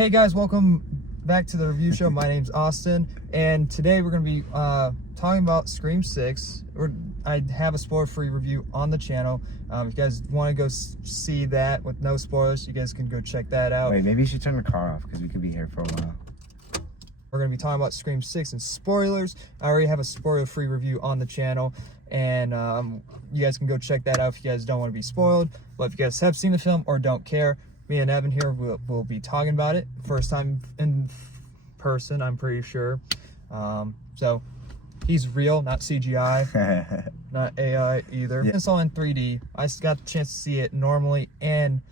Hey guys, welcome back to the review show. My name's Austin, and today we're going to be talking about Scream 6. I have a spoiler-free review on the channel. If you guys want to go see that with no spoilers, you guys can go check that out. Wait, maybe you should turn the car off because we could be here for a while. We're going to be talking about Scream 6 and spoilers. I already have a spoiler-free review on the channel, and you guys can go check that out if you guys don't want to be spoiled. But if you guys have seen the film or don't care, me and Evan here will be talking about it. First time in person, I'm pretty sure. So he's real, not CGI, not AI either. Yeah. It's all in 3D. I got the chance to see it normally and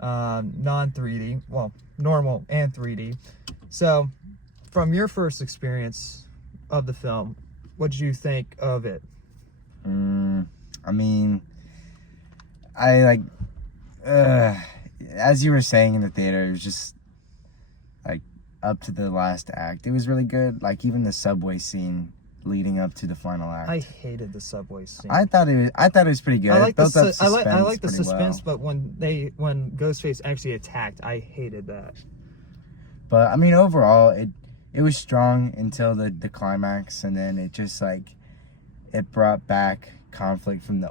non-3D. Well, normal and 3D. So from your first experience of the film, what did you think of it? I mean, as you were saying in the theater, it was just like up to the last act. It was really good. Like even the subway scene leading up to the final act. I hated the subway scene. I thought it was pretty good. I like the suspense, but when Ghostface actually attacked, I hated that. But I mean, overall, it was strong until the climax, and then it just like it brought back conflict from the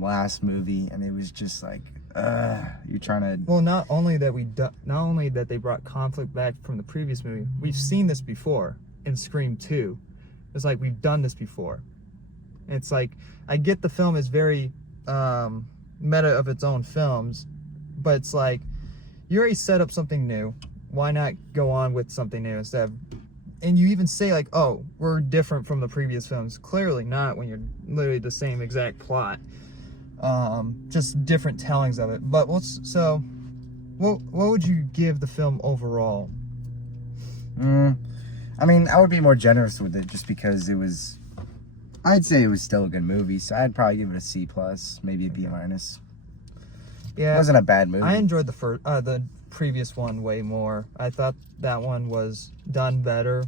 last movie, and it was just like you're trying to. Well, not only that they brought conflict back from the previous movie, we've seen this before in Scream 2. It's like we've done this before. It's like I get the film is very meta of its own films, but it's like you already set up something new. Why not go on with something new instead of? And you even say like, oh, we're different from the previous films. Clearly not, when you're literally the same exact plot. Just different tellings of it. But what would you give the film overall? I mean, I would be more generous with it just because I'd say it was still a good movie, so I'd probably give it a C+, maybe a B-. Yeah, it wasn't a bad movie. I enjoyed the previous one way more. I thought that one was done better.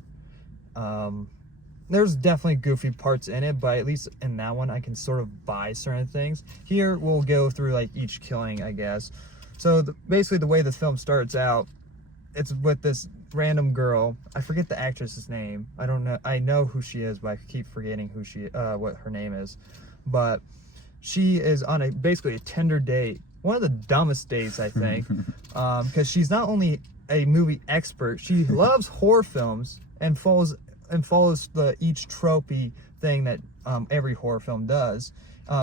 There's definitely goofy parts in it, but at least in that one I can sort of buy certain things. Here we'll go through like each killing, I guess. So basically the way the film starts out, it's with this random girl. I forget the actress's name. I don't know. I know who she is, but I keep forgetting what her name is. But she is on basically a Tinder date. One of the dumbest dates, I think, because she's not only a movie expert, she loves horror films and follows each tropey thing that every horror film does.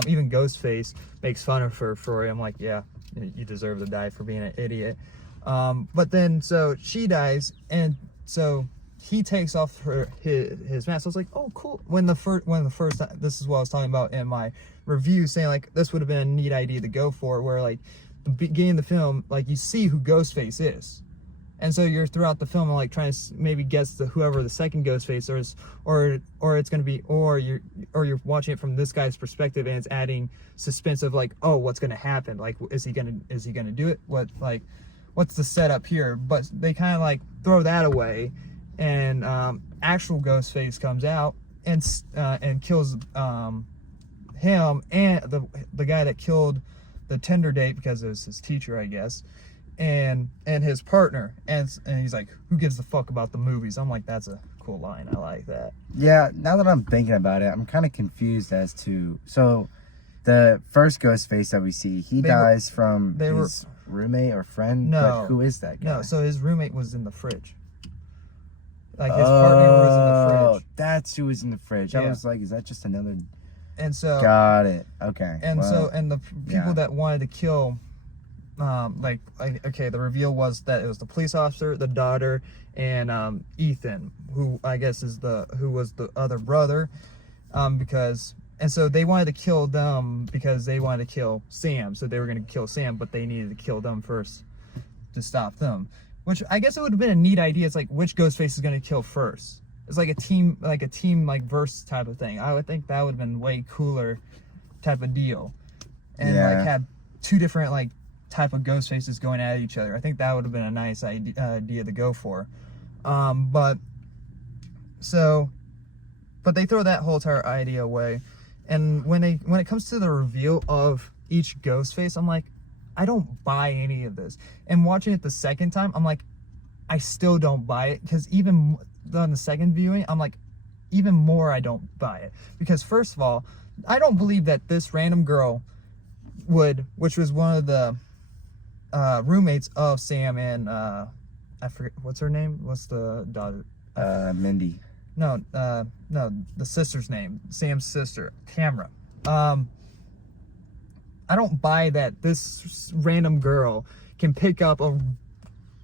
Even Ghostface makes fun of her for it. I'm like, yeah, you deserve to die for being an idiot. But then, so she dies, and so he takes off his mask. So I was like, oh, cool. When the first, this is what I was talking about in my review, saying like this would have been a neat idea to go for, where like the beginning of the film, like you see who Ghostface is, and so you're throughout the film like trying to maybe guess whoever the second Ghostface is, or it's gonna be, or you're watching it from this guy's perspective, and it's adding suspense of like, oh, what's gonna happen? Like, is he gonna do it? What's the setup here? But they kind of like throw that away, and actual Ghostface comes out and kills him and the guy that killed the Tinder date, because it was his teacher, I guess, and his partner, and he's like, who gives a fuck about the movies? I'm like, that's a cool line. I like that. Yeah, now that I'm thinking about it, I'm kind of confused as to, so the first Ghostface that we see, he dies from his roommate or friend. No, but who is that guy? No, so his roommate was in the fridge. Like his partner was in the fridge. That's who was in the fridge. Yeah. I was like, is that just another? And so got it. Okay. And the people that wanted to kill, the reveal was that it was the police officer, the daughter, and Ethan, who I guess who was the other brother, and so they wanted to kill them because they wanted to kill Sam. So they were going to kill Sam, but they needed to kill them first to stop them. Which I guess it would have been a neat idea. It's like, which Ghostface is going to kill first? It's like a team verse type of thing. I would think that would have been way cooler type of deal. And like have two different like type of Ghostfaces going at each other. I think that would have been a nice idea to go for. But they throw that whole entire idea away. And when it comes to the reveal of each Ghostface, I'm like, I don't buy any of this. And watching it the second time, I'm like, I still don't buy it, because even on the second viewing, I'm like, even more I don't buy it. Because first of all, I don't believe that this random girl which was one of the roommates of Sam and I forget what's her name. What's the daughter? Mindy. No, the sister's name. Sam's sister, Tamra. I don't buy that this random girl can pick up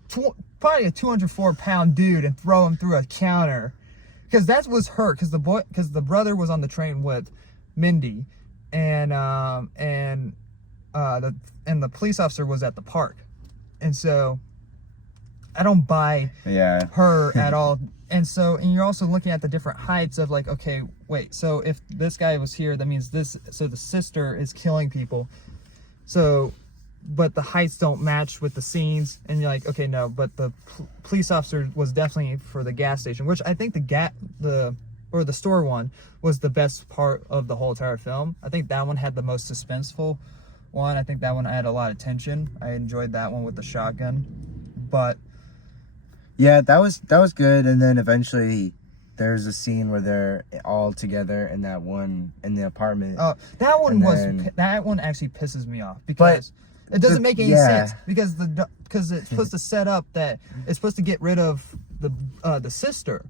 probably a 204-pound dude and throw him through a counter, because that was her. Because the brother was on the train with Mindy, and the police officer was at the park, and so I don't buy her at all. And you're also looking at the different heights of like, okay, wait, so if this guy was here, that means so the sister is killing people. So, but the heights don't match with the scenes, and you're like, okay, no, but the police officer was definitely for the gas station, which I think the store one was the best part of the whole entire film. I think that one had the most suspenseful one. I think that one had a lot of tension. I enjoyed that one with the shotgun, but yeah, that was good. And then eventually there's a scene where they're all together in the apartment. Oh, that one actually pisses me off, because it doesn't make any sense, because it's supposed to set up that it's supposed to get rid of the sister,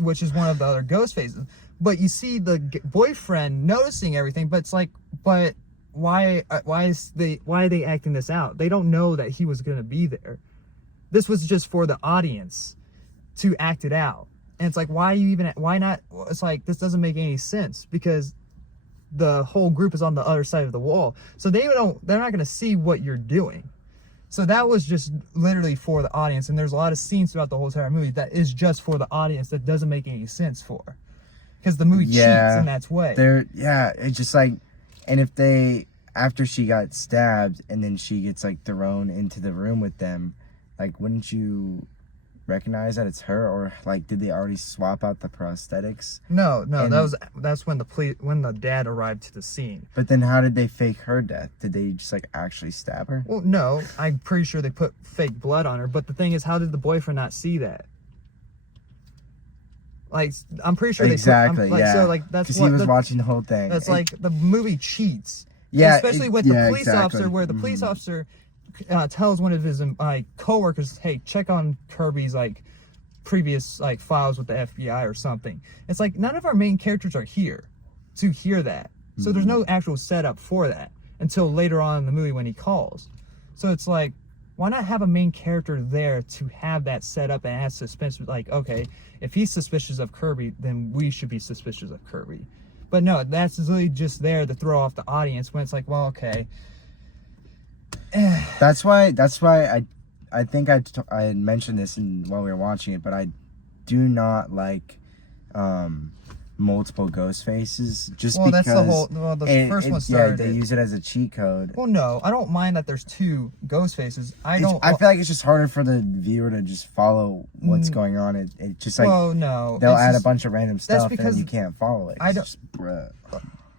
which is one of the other ghost faces. But you see the boyfriend noticing everything, but it's like, but why are they acting this out? They don't know that he was going to be there. This was just for the audience to act it out. And it's like, why not? It's like, this doesn't make any sense, because the whole group is on the other side of the wall. So they're not going to see what you're doing. So that was just literally for the audience. And there's a lot of scenes throughout the whole entire movie that is just for the audience, that doesn't make any sense for. Because the movie cheats in that way. It's just like, and if after she got stabbed and then she gets like thrown into the room with them, like, wouldn't you recognize that it's her? Or like, did they already swap out the prosthetics? No, that's when the dad arrived to the scene. But then how did they fake her death? Did they just like actually stab her? Well, no, I'm pretty sure they put fake blood on her. But the thing is, how did the boyfriend not see that? Like, I'm pretty sure exactly. So like, that's because he was watching the whole thing. That's like, the movie cheats. Yeah, especially with the police officer, where the police officer tells one of his coworkers, "Hey, check on Kirby's like previous like files with the FBI or something." It's like, none of our main characters are here to hear that, so there's no actual setup for that until later on in the movie when he calls. So it's like, why not have a main character there to have that set up and have suspense? Like, okay, if he's suspicious of Kirby, then we should be suspicious of Kirby. But no, that's really just there to throw off the audience, when it's like, well, okay. That's why I think I had mentioned this while we were watching it, but I do not like multiple ghost faces, just because that's the whole. Well, the first one started. Yeah, they use it as a cheat code. Well, no, I don't mind that there's two ghost faces. I feel like it's just harder for the viewer to just follow what's going on. It just like, well, no, they'll add a bunch of random stuff because and you can't follow it. Bruh.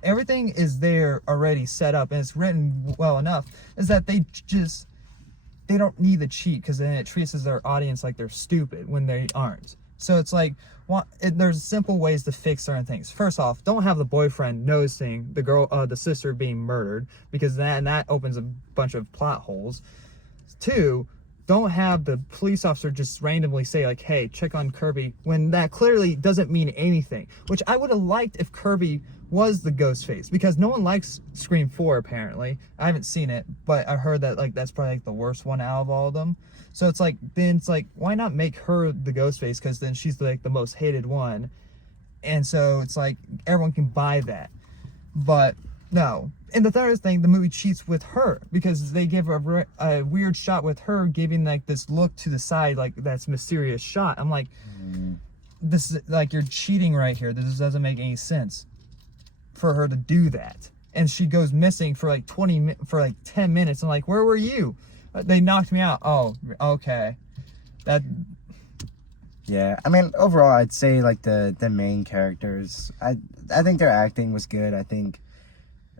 Everything is there already set up, and it's written well enough. Is that they don't need the cheat, because then it treats their audience like they're stupid when they aren't. So it's like, there's simple ways to fix certain things. First off, don't have the boyfriend noticing the sister being murdered, because that opens a bunch of plot holes. 2, don't have the police officer just randomly say like, "Hey, check on Kirby," when that clearly doesn't mean anything. Which I would have liked if Kirby was the ghost face, because no one likes Scream 4 apparently. I haven't seen it, but I heard that like that's probably like the worst one out of all of them. So it's like, then it's like, why not make her the ghost face, because then she's like the most hated one, and so it's like everyone can buy that. But no. And the third thing, the movie cheats with her, because they give a weird shot with her giving like this look to the side, like that's mysterious shot. I'm like, this is like, you're cheating right here. This doesn't make any sense for her to do that. And she goes missing for like 10 minutes. I'm like, where were you? They knocked me out. Oh, okay. Yeah, I mean, overall, I'd say like the main characters, I think their acting was good. I think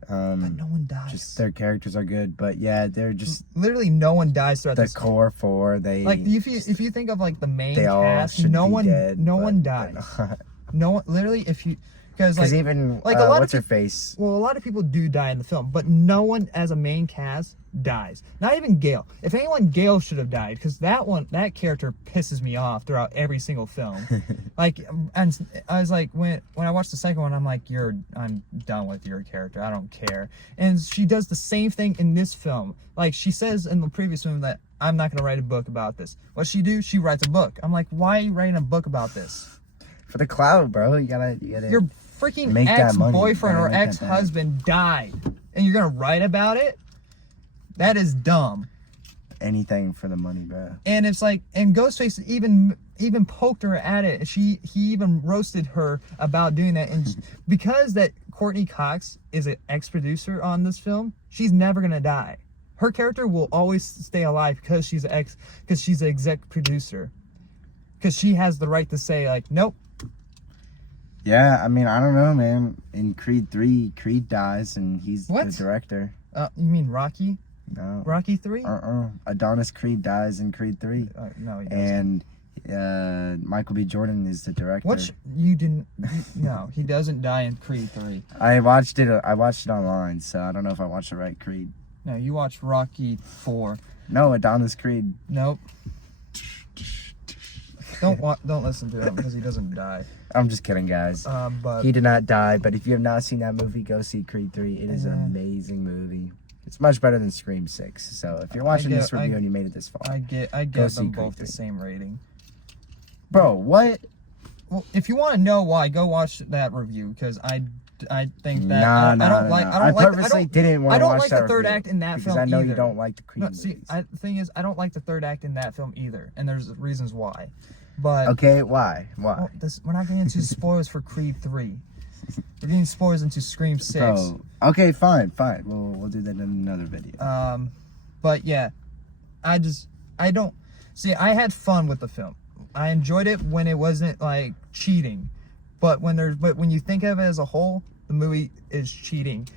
But no one dies. Just their characters are good, but yeah, they're just literally no one dies throughout the this. core four. They Like if you think of like the main they all cast, should no be one dead, no but one they're dies. not. No one literally if you because Because like even like a lot what's of her face? well, a lot of people do die in the film, but no one as a main cast dies. Not even Gale. If anyone, Gale should have died because that character pisses me off throughout every single film. Like, and I was like, when I watched the second one, I'm like, I'm done with your character. I don't care. And she does the same thing in this film. Like she says in the previous film that I'm not gonna write a book about this. What she do? She writes a book. I'm like, why are you writing a book about this? For the cloud, bro. You gotta. Your freaking make that money. ex-boyfriend or Make that ex-husband died, and you're gonna write about it? That is dumb. Anything for the money, bro. And it's like, and Ghostface even poked her at it. He even roasted her about doing that, and because that Courtney Cox is an ex-producer on this film, she's never gonna die. Her character will always stay alive because she's an exec producer, because she has the right to say like, nope. Yeah, I mean, I don't know, man. In Creed 3, Creed dies, and he's What? the director. You mean Rocky? No. Rocky 3? Adonis Creed dies in Creed 3. No, he doesn't. And Michael B. Jordan is the director. No, he doesn't die in Creed 3. I watched it online, so I don't know if I watched the right Creed. No, you watched Rocky 4. No, Adonis Creed. Nope. Don't listen to him because he doesn't die. I'm just kidding, guys. But He did not die, but if you have not seen that movie, go see Creed 3. It is an amazing movie. It's much better than Scream 6. So if you're watching this review and you made it this far, I give them both the same rating. Bro, what? Well, if you want to know why, go watch that review because I think that I purposely didn't want to watch that. I don't like the third act in that film because I know either. you don't like the Creed No, movies. see, the thing is, I don't like the third act in that film either, and there's reasons why. But okay, why? well, we're not getting into spoilers for Creed 3. We're getting spoilers into Scream 6. Bro, okay, fine. We'll do that in another video. But yeah, I had fun with the film. I enjoyed it when it wasn't like cheating, but when you think of it as a whole, the movie is cheating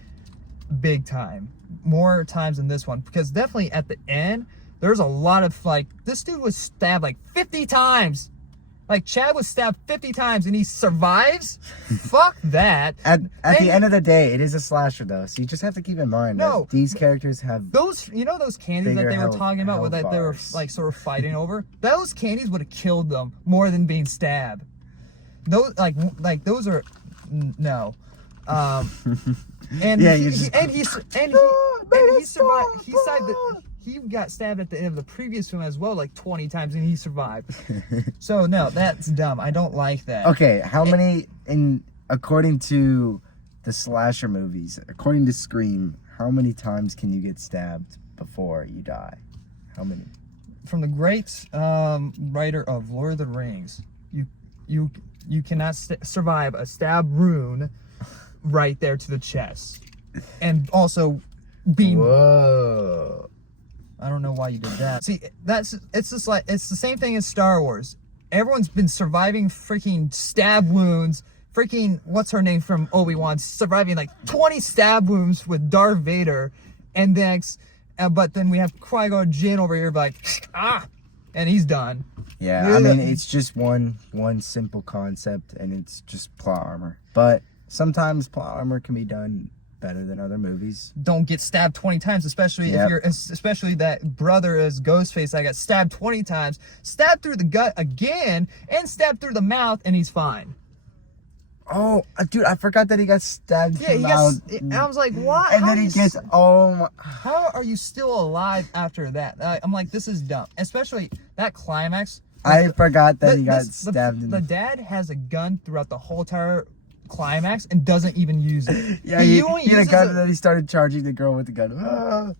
big time, more times than this one, because definitely at the end there's a lot of like, this dude was stabbed like 50 times. Like Chad was stabbed 50 times and he survives? Fuck that. At the end of the day, it is a slasher though, so you just have to keep in mind that these characters have those candies that they were talking about, that they were like sort of fighting over. Those candies would have killed them more than being stabbed. Those like those are no. And yeah, he survived. He got stabbed at the end of the previous film as well, like 20 times, and he survived. So no, that's dumb. I don't like that. Okay, how many according to the slasher movies, according to Scream, how many times can you get stabbed before you die? How many? From the great writer of Lord of the Rings, you cannot survive a stab wound right there to the chest, and also being. Whoa. I don't know why you did that. See, it's just like, it's the same thing as Star Wars. Everyone's been surviving freaking stab wounds. Freaking, what's her name from Obi-Wan, surviving like 20 stab wounds with Darth Vader. And then, but then we have Qui-Gon Jinn over here like, and he's done. Yeah, I mean, it's just one simple concept, and it's just plot armor. But sometimes plot armor can be done better than other movies. Don't get stabbed 20 times, especially especially that brother as Ghostface that got stabbed 20 times, stabbed through the gut again, and stabbed through the mouth, and he's fine. Oh, dude, I forgot that he got stabbed through the mouth. I was like, what? And then he gets, how are you still alive after that? I'm like, this is dumb. Especially that climax. I forgot that he got stabbed. The dad has a gun throughout the whole entire climax and doesn't even use it. Yeah, he had a gun, and then he started charging the girl with the gun.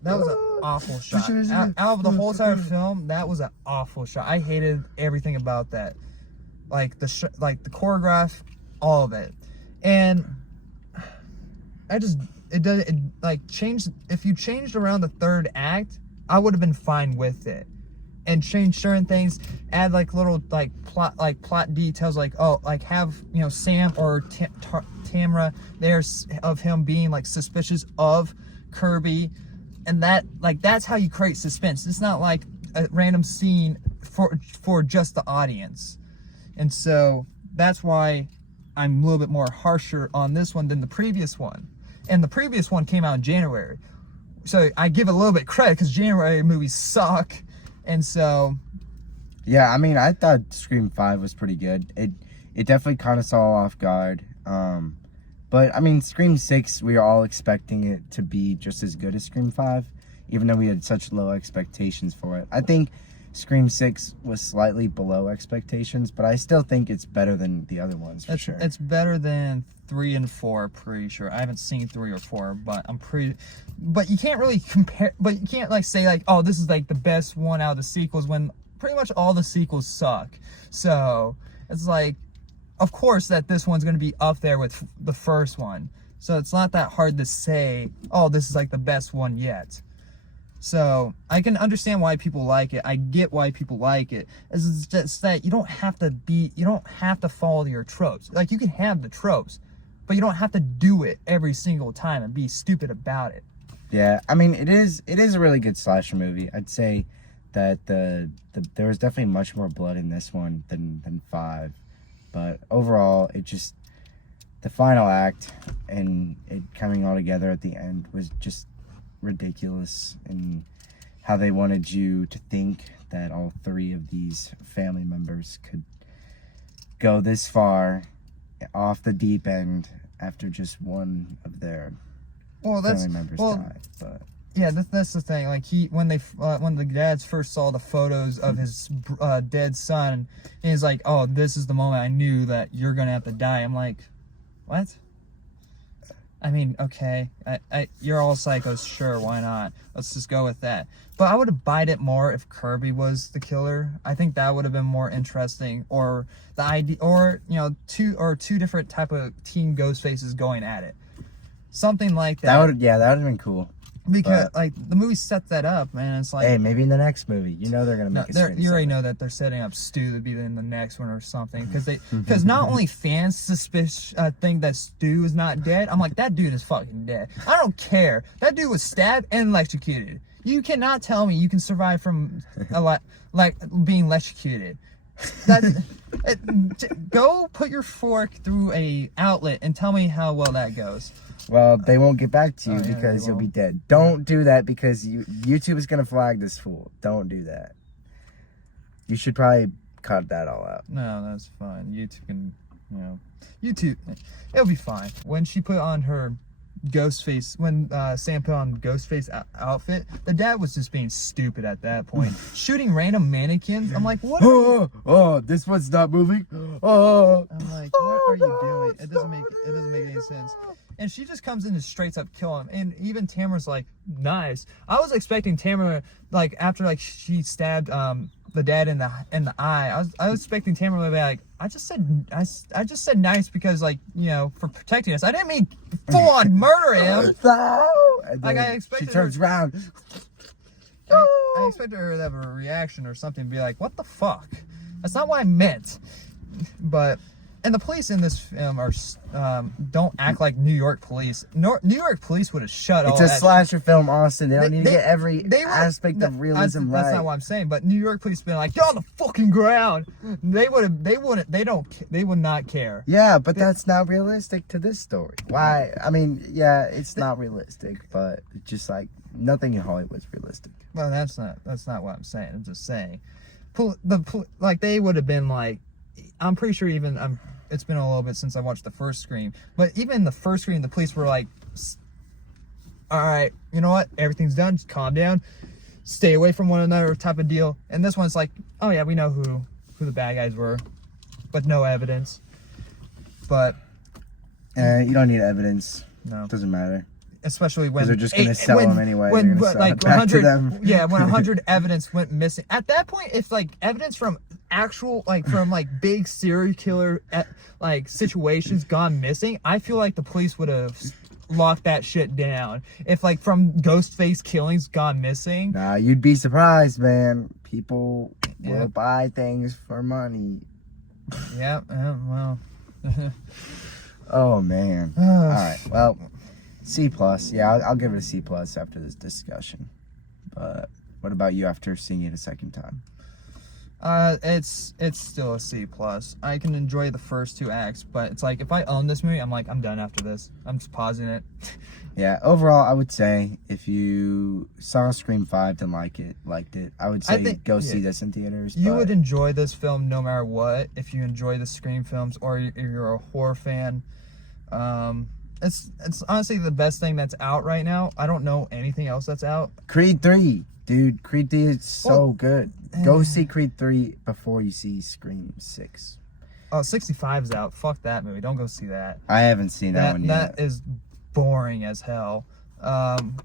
That was an awful shot. Out of the whole entire film, that was an awful shot. I hated everything about that, like the choreograph, all of it, and changed. If you changed around the third act, I would have been fine with it. And change certain things, add like little plot details, like have Sam or camera there's of him being like suspicious of Kirby, and that's how you create suspense. It's not like a random scene for just the audience. And so that's why I'm a little bit more harsher on this one than the previous one. And the previous one came out in January. So I give it a little bit credit because January movies suck. And so... Yeah, I mean, I thought Scream 5 was pretty good. It definitely kind of saw off guard. But, I mean, Scream 6, we were all expecting it to be just as good as Scream 5, even though we had such low expectations for it. I think Scream 6 was slightly below expectations, but I still think it's better than the other ones, for sure. It's better than 3 and 4, pretty sure. I haven't seen 3 or 4, but but you can't really compare, but you can't, like, say, like, oh, this is, like, the best one out of the sequels, when pretty much all the sequels suck. So, it's like, of course that this one's going to be up there with the first one. So it's not that hard to say, oh, this is like the best one yet. So I can understand why people like it. I get why people like it. It's just that you don't have to follow your tropes. Like, you can have the tropes, but you don't have to do it every single time and be stupid about it. Yeah, I mean, it is a really good slasher movie. I'd say that there was definitely much more blood in this one than 5. But overall, the final act and it coming all together at the end was just ridiculous, and how they wanted you to think that all 3 of these family members could go this far off the deep end after just one of their family members died. But yeah, that's the thing. Like, when the dads first saw the photos of his dead son, and he's like, "Oh, this is the moment I knew that you're gonna have to die." I'm like, what? I mean, okay, you're all psychos, sure, why not? Let's just go with that. But I would have bought it more if Kirby was the killer. I think that would have been more interesting, or the idea, or two different type of teen ghost faces going at it, something like that. That would have been cool. Because like the movie set that up, man. It's like, hey, maybe in the next movie, they're gonna make you already know that they're setting up Stu to be in the next one or something, because not only fans think that Stu is not dead. I'm like, that dude is fucking dead. I don't care. That dude was stabbed and electrocuted. You cannot tell me you can survive from being electrocuted. Go put your fork through a outlet and tell me how well that goes. Well, they won't get back to you because you'll be dead. Don't do that, because YouTube is going to flag this fool. Don't do that. You should probably cut that all out. No, that's fine. YouTube can, YouTube, it'll be fine. When she put on her Ghostface, when Sam put on Ghostface outfit, the dad was just being stupid at that point. Shooting random mannequins. I'm like, what? This one's not moving. I'm like, what are you doing? It doesn't make any sense. And she just comes in and straight up kill him. And even Tamara's like, nice. I was expecting Tamara, like, after like she stabbed the dad in the eye, I was expecting Tamara to be like, I just said nice because, like, for protecting us. I didn't mean full on murder him. Like, I expected she turns around. I expected her to have a reaction or something, to be like, what the fuck? That's not what I meant. But and the police in this film don't act like New York police. New York police would have shut all that. It's a slasher film, Austin. They don't need to get every aspect of realism right. That's not what I'm saying. But New York police been like, get on the fucking ground. They would not care. Yeah, but that's not realistic to this story. Why? I mean, yeah, it's not realistic, but it's just like nothing in Hollywood's realistic. Well, that's not what I'm saying. I'm just saying, they would have been like, I'm pretty sure it's been a little bit since I watched the first Scream, but even the first Scream, the police were like, all right, you know what? Everything's done. Just calm down. Stay away from one another type of deal. And this one's like, oh yeah, we know who the bad guys were, but no evidence. But you don't need evidence. No. It doesn't matter. Especially when they're just going to sell them anyway. When like 100, when 100 evidence went missing. At that point, if like evidence from actual from big serial killer situations gone missing, I feel like the police would have locked that shit down. If like from Ghostface killings gone missing, nah, you'd be surprised, man. People will buy things for money. Yeah, well. Oh man. All right. Well, C plus. Yeah, I'll give it a C plus after this discussion. But what about you after seeing it a second time? It's still a C plus. I can enjoy the first 2 acts, but it's like if I own this movie, I'm like, I'm done after this. I'm just pausing it. Yeah, overall, I would say if you saw Scream 5 and liked it, I would say go see this in theaters. You would enjoy this film no matter what if you enjoy the Scream films or you're a horror fan. It's honestly the best thing that's out right now. I don't know anything else that's out. Creed 3, dude. Creed 3 is so good. Go see Creed 3 before you see Scream 6. Oh, 65 is out. Fuck that movie. Don't go see that. I haven't seen that one yet. That is boring as hell.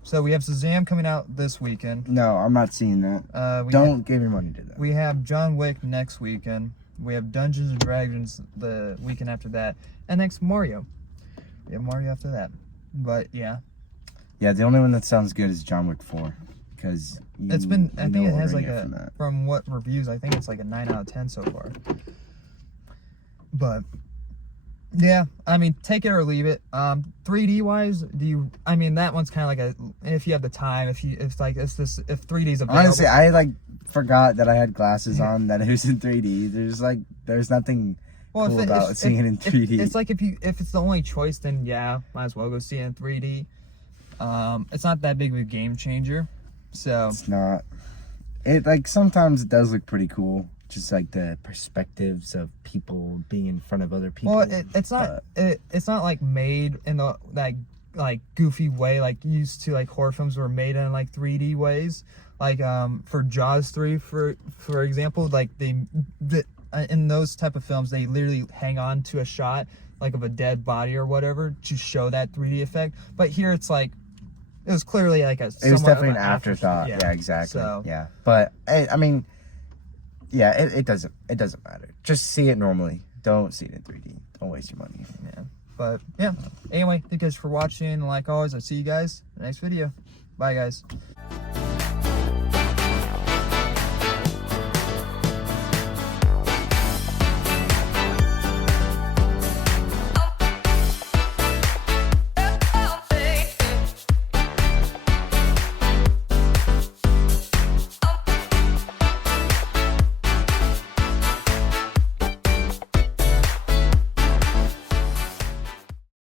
So we have Shazam coming out this weekend. No, I'm not seeing that. Don't give your money to that. We have John Wick next weekend. We have Dungeons and Dragons the weekend after that. And next, Mario. We have Mario after that. But yeah. Yeah, the only one that sounds good is John Wick 4. Because I think it has like from what reviews, I think it's like a 9 out of 10 so far. But yeah, I mean, take it or leave it. 3D wise, that one's kind of like if you have the time, if 3D is available. Honestly, I forgot that I had glasses on, that it was in 3D. There's nothing cool about seeing it in 3D. It's like if it's the only choice, then yeah, might as well go see it in 3D. It's not that big of a game changer. So it's not. It sometimes it does look pretty cool, just like the perspectives of people being in front of other people. Well, it's not like made in that goofy way like used to like horror films were made in like 3D ways. Like for Jaws 3 for example, like in those type of films they literally hang on to a shot like of a dead body or whatever to show that 3D effect. But here it's like it was clearly like it was definitely an afterthought. Yeah, exactly. So, yeah, but I mean, yeah, it doesn't matter. Just see it normally. Don't see it in 3D. Don't waste your money. Yeah, but yeah. Anyway, thank you guys for watching. And like always, I'll see you guys in the next video. Bye, guys.